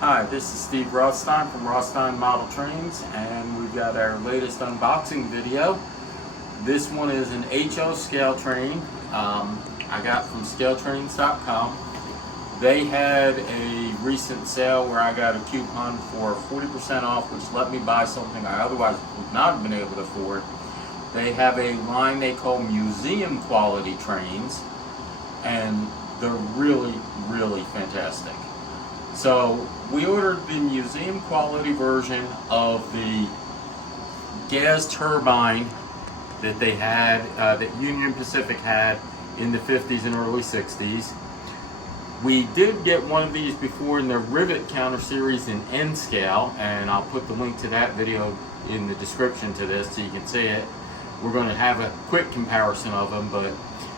Hi, this is Steve Rothstein from Rothstein Model Trains, and we've got our latest unboxing video. This one is an HO scale train I got from Scaletrains.com. They had a recent sale where I got a coupon for 40% off, which let me buy something I otherwise would not have been able to afford. They have a line they call museum quality trains, and they're really, really fantastic. So we ordered the museum quality version of the gas turbine that they had, that Union Pacific had in the 50s and early 60s. We did get one of these before in the rivet counter series in N scale, and I'll put the link to that video in the description to this so you can see it. We're going to have a quick comparison of them, but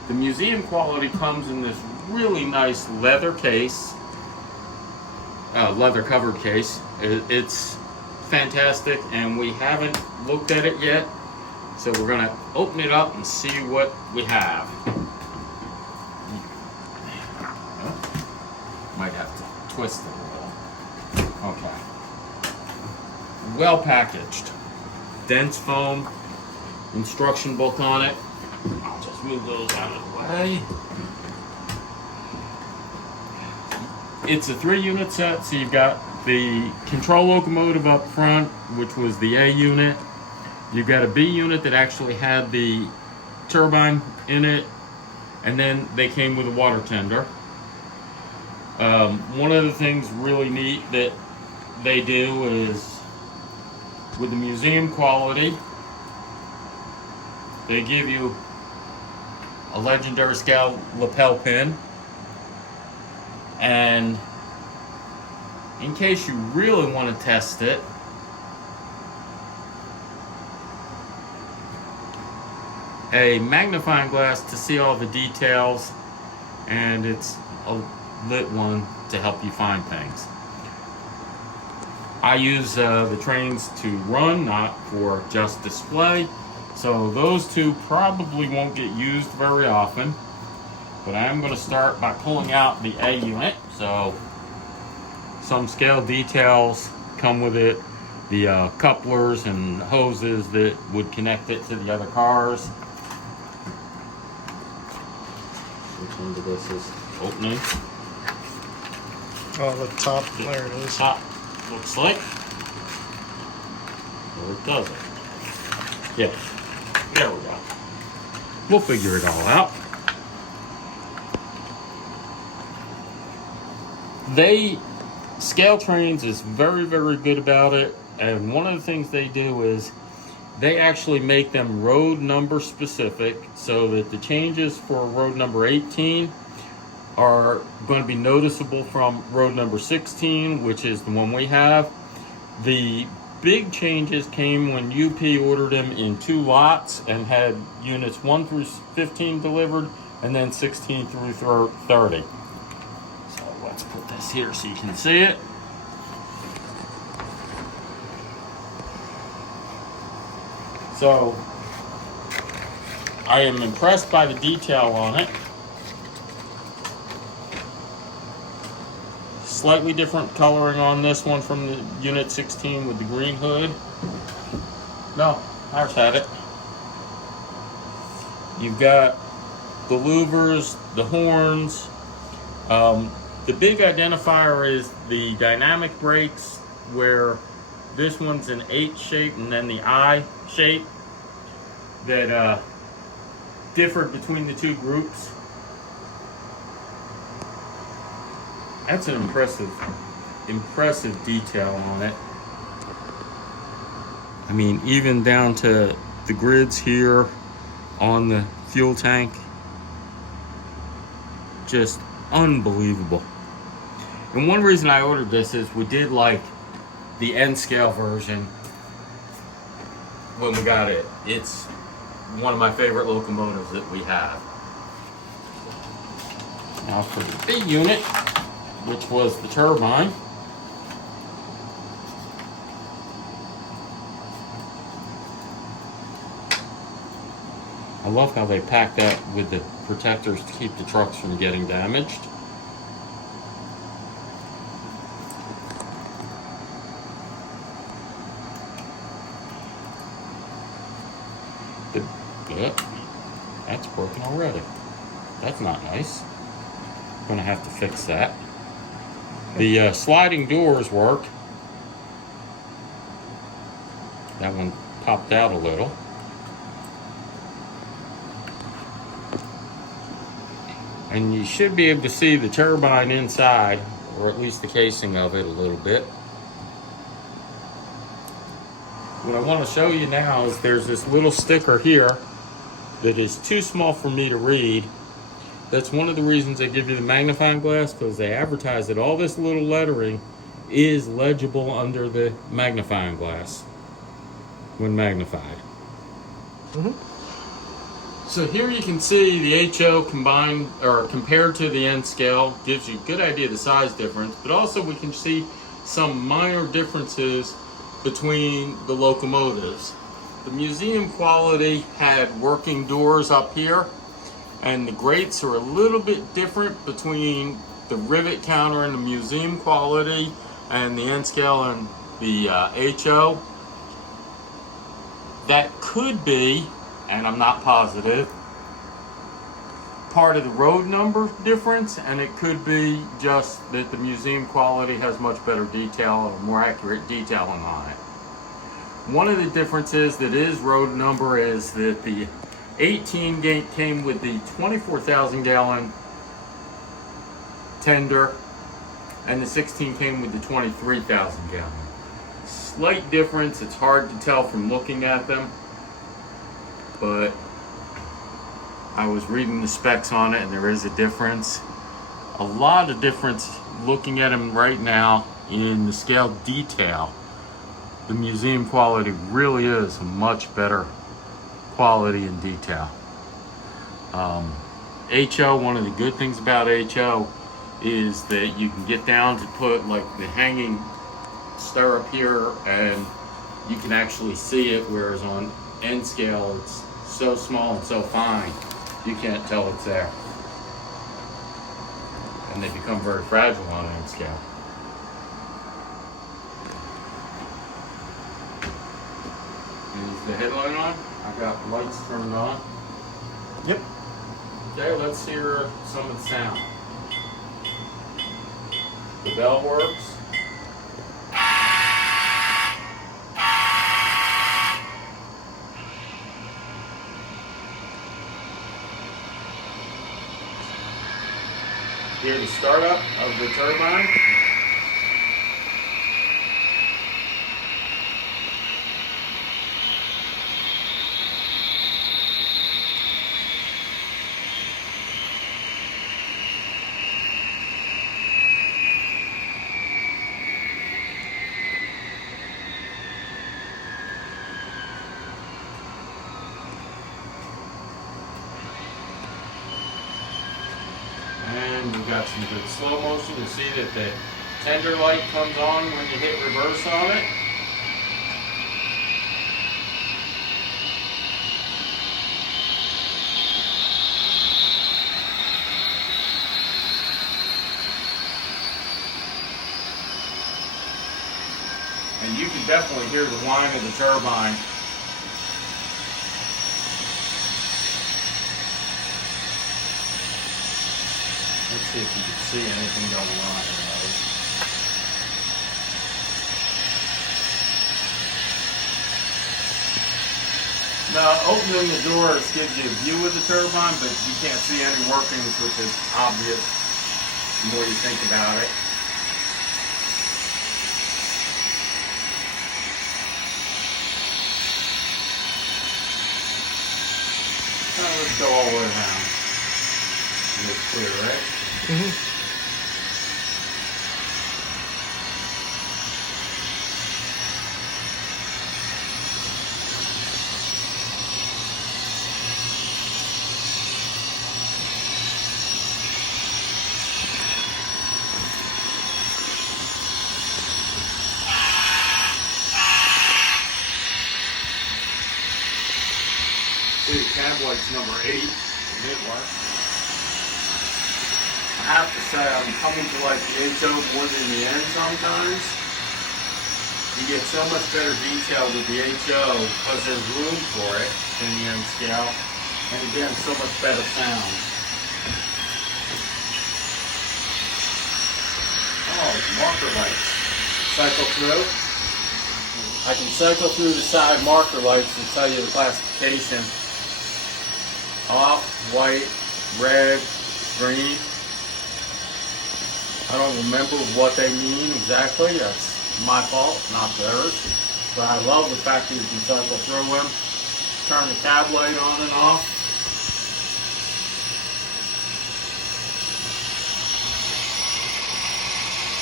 the museum quality comes in this really nice leather case. Leather covered case. It's fantastic, and we haven't looked at it yet, so we're going to open it up and see what we have. Might have to twist it a little. Okay. Well packaged. Dense foam. Instruction book on it. I'll just move those out of the way. It's a 3-unit set, so you've got the control locomotive up front, which was the A unit. You've got a B unit that actually had the turbine in it, and then they came with a water tender. One of the things really neat that they do is, with the museum quality, they give you a legendary scale lapel pin. And in case you really want to test it, a magnifying glass to see all the details, and it's a lit one to help you find things. I use the trains to run, not for just display, so those two probably won't get used very often. But I am going to start by pulling out the A unit. So some scale details come with it, the couplers and hoses that would connect it to the other cars. Which end of this is opening? Oh, the top, there it is. Top looks like. Or it doesn't. Yeah, there we go. We'll figure it all out. Scaletrains is very, very good about it, and one of the things they do is they actually make them road number specific, so that the changes for road number 18 are going to be noticeable from road number 16, which is the one we have. The big changes came when UP ordered them in 2 lots and had units 1 through 15 delivered, and then 16 through 30. Let's put this here so you can see it. So, I am impressed by the detail on it. Slightly different coloring on this one from the Unit 16 with the green hood. No, ours had it. You've got the louvers, the horns. The big identifier is the dynamic brakes, where this one's an H shape and then the I shape that differed between the two groups. That's an impressive detail on it. I mean, even down to the grids here on the fuel tank. Just unbelievable. And one reason I ordered this is we did like the N scale version when we got it. It's one of my favorite locomotives that we have. Now for the B unit, which was the turbine. I love how they pack that with the protectors to keep the trucks from getting damaged. Yep, that's broken already. That's not nice. Gonna have to fix that. The sliding doors work. That one popped out a little. And you should be able to see the turbine inside, or at least the casing of it a little bit. What I want to show you now is there's this little sticker here that is too small for me to read. That's one of the reasons they give you the magnifying glass, because they advertise that all this little lettering is legible under the magnifying glass when magnified. So here you can see the HO combined or compared to the N scale, gives you a good idea of the size difference, but also we can see some minor differences between the locomotives. The museum quality had working doors up here, and the grates are a little bit different between the rivet counter and the museum quality and the N scale and the HO. That could be, and I'm not positive, part of the road number difference, and it could be just that the museum quality has much better detail or more accurate detailing on it. One of the differences that is road number is that the 18 gate came with the 24,000 gallon tender, and the 16 came with the 23,000 gallon. Slight difference, it's hard to tell from looking at them, but I was reading the specs on it and there is a difference. A lot of difference looking at them right now in the scale detail. The museum quality really is a much better quality and detail. HO, one of the good things about HO is that you can get down to put like the hanging stirrup here and you can actually see it, whereas on N scale it's so small and so fine you can't tell it's there. And they become very fragile on N scale. Is the headlight on? I've got the lights turned on. Yep. Okay, let's hear some of the sound. The bell works. Hear the startup of the turbine. And we've got some good slow motion to see that the tender light comes on when you hit reverse on it. And you can definitely hear the whine of the turbine. Let's see if you can see anything going on in those. Now, opening the doors gives you a view of the turbine, but you can't see any workings, which is obvious the more you think about it. Now let's go all the way around. It's clear, right? Mm-hmm. See, the cab light's number 8 in midway. I have to say I'm coming to like the HO more than the N sometimes. You get so much better detail with the HO because there's room for it in the N scale. And again, so much better sound. Oh, marker lights. Cycle through. I can cycle through the side marker lights and tell you the classification. Off, white, red, green. I don't remember what they mean exactly. That's my fault, not theirs. But I love the fact that you can cycle through them. Turn the cab light on and off.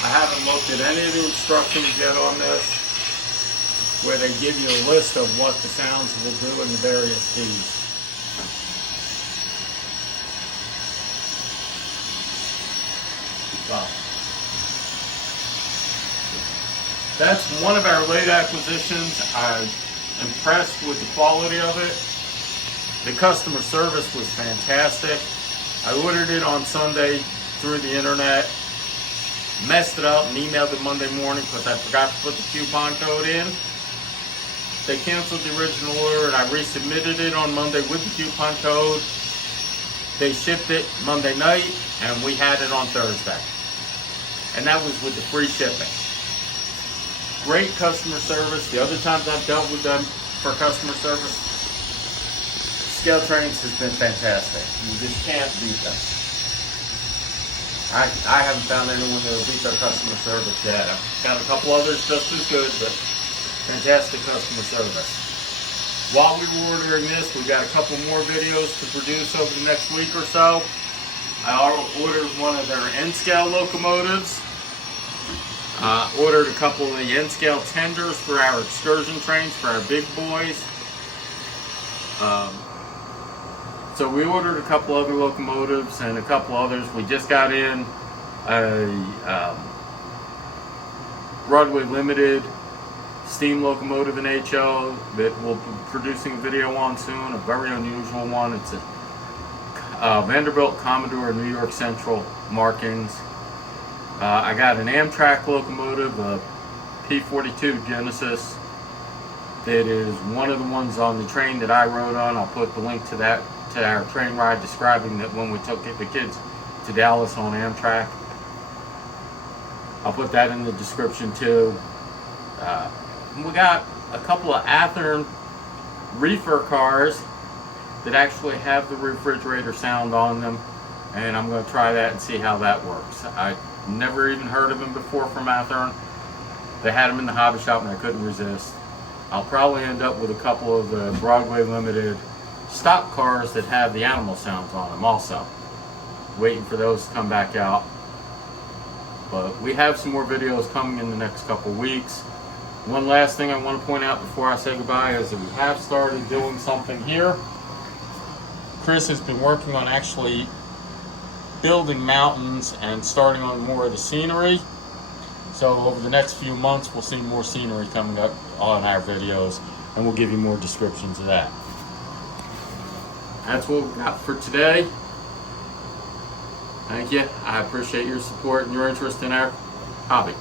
I haven't looked at any of the instructions yet on this, where they give you a list of what the sounds will do in the various keys. Wow. That's one of our late acquisitions. I'm impressed with the quality of it. The customer service was fantastic. I ordered it on Sunday through the internet, messed it up and emailed it Monday morning because I forgot to put the coupon code in. They canceled the original order and I resubmitted it on Monday with the coupon code. They shipped it Monday night and we had it on Thursday. And that was with the free shipping. Great customer service. The other times I've dealt with them for customer service, Scaletrains has been fantastic. You just can't beat them. I haven't found anyone that will beat their customer service yet. I've got a couple others just as good, but fantastic customer service. While we were ordering this, we got a couple more videos to produce over the next week or so. I ordered one of their N-scale locomotives. Ordered a couple of the N-scale tenders for our excursion trains, for our big boys. So we ordered a couple other locomotives and a couple others. We just got in a Broadway Limited steam locomotive in HO that we'll be producing a video on soon, a very unusual one. It's a Vanderbilt Commodore New York Central markings. I got an Amtrak locomotive, a P42 Genesis, that is one of the ones on the train that I rode on. I'll put the link to that, to our train ride describing that when we took the kids to Dallas on Amtrak. I'll put that in the description too. We got a couple of Athearn reefer cars that actually have the refrigerator sound on them, and I'm going to try that and see how that works. I never even heard of them before from Athearn. They had them in the hobby shop and I couldn't resist. I'll probably end up with a couple of the Broadway Limited stock cars that have the animal sounds on them also. Waiting for those to come back out. But we have some more videos coming in the next couple weeks. One last thing I want to point out before I say goodbye is that we have started doing something here. Chris has been working on actually building mountains and starting on more of the scenery. So over the next few months we'll see more scenery coming up on our videos, and we'll give you more descriptions of that. That's what we got for today. Thank you. I appreciate your support and your interest in our hobby.